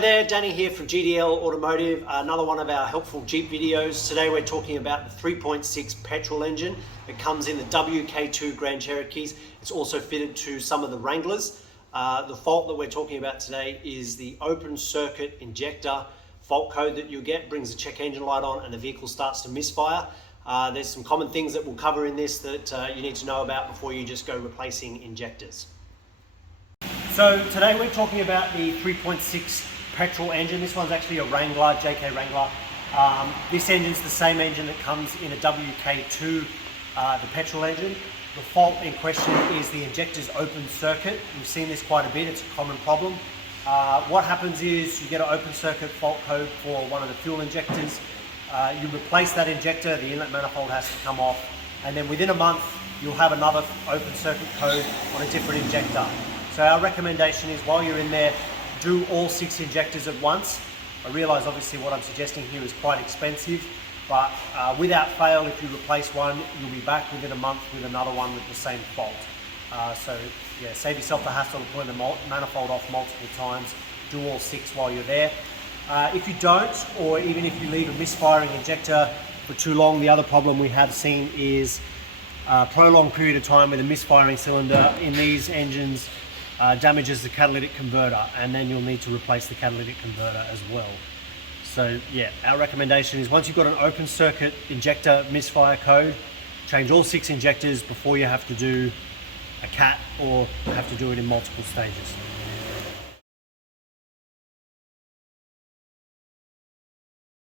Hi there, Danny here from GDL Automotive, another one of our helpful Jeep videos. Today we're talking about the 3.6 petrol engine. It comes in the WK2 Grand Cherokees. It's also fitted to some of the Wranglers. The fault that we're talking about today is the open circuit injector fault code that you'll get. Brings the check engine light on and the vehicle starts to misfire. There's some common things that we'll cover in this that you need to know about before you just go replacing injectors. So today we're talking about the 3.6 petrol engine. This one's actually a Wrangler, JK Wrangler. This engine's the same engine that comes in a WK2, the petrol engine. The fault in question is the injector's open circuit. We've seen this quite a bit, it's a common problem. What happens is you get an open circuit fault code for one of the fuel injectors. You replace that injector, the inlet manifold has to come off, and then within a month you'll have another open circuit code on a different injector. So our recommendation is while you're in there, do all 6 injectors at once. I realise obviously what I'm suggesting here is quite expensive, but without fail, if you replace one, you'll be back within a month with another one with the same fault. So yeah, save yourself the hassle of pulling the manifold off multiple times. Do all 6 while you're there. If you don't, or even if you leave a misfiring injector for too long, the other problem we have seen is a prolonged period of time with a misfiring cylinder in these engines damages the catalytic converter, and then you'll need to replace the catalytic converter as well. So yeah, our recommendation is once you've got an open circuit injector misfire code, change all 6 injectors before you have to do a cat or have to do it in multiple stages.